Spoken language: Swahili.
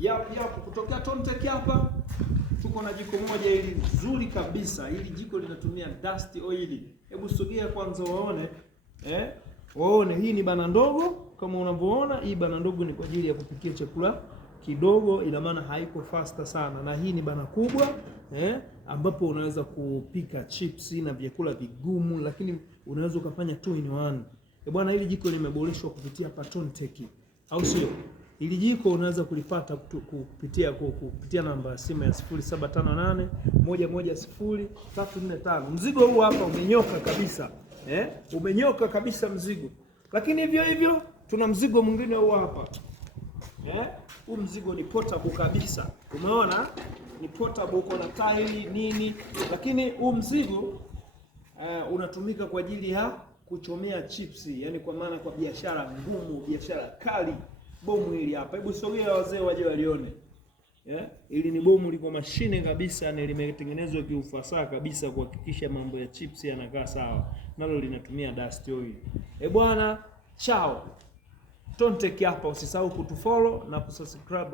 Yapo kutokea Tontech hapa tuko na jiko moja hili nzuri kabisa. Hili jiko linatumia dust oil. Hebu sogea kwanza waone. Waone hii ni bana ndogo kama unavyoona. Hii bana ndogo ni kwa ajili ya kupikia chakula kidogo, ina maana haiko faster sana. Na hii ni bana kubwa ambapo unaweza kupika chips na vyakula vigumu, lakini unaweza ukafanya 2 in 1. Bwana, hili jiko limeboreshwa kupitia Tontech, au sio? Hili jiko unaweza kulipata kupitia namba ya simu ya 0758 110 345. Mzigo huu hapa umenyoka kabisa. Umenyoka kabisa mzigo. Lakini hivyo hivyo tuna mzigo mwingine huu hapa. Huu mzigo ni portable kabisa. Umeona? Ni portable, uko na tairi nini, lakini huu mzigo unatumika kwa ajili ya kuchomea chips, yani kwa maana kwa biashara ngumu, biashara kali. Bomu hili hapa, hebu sogea wazee waje walione. Ili ni bomu liko mashine kabisa, na limetengenezwa kiufasaha kabisa kuhakikisha mambo ya chips yanakaa sawa. Nalo linatumia dust oil. Bwana, chao. Tontech hapa, usisahau kutufollow na kusubscribe.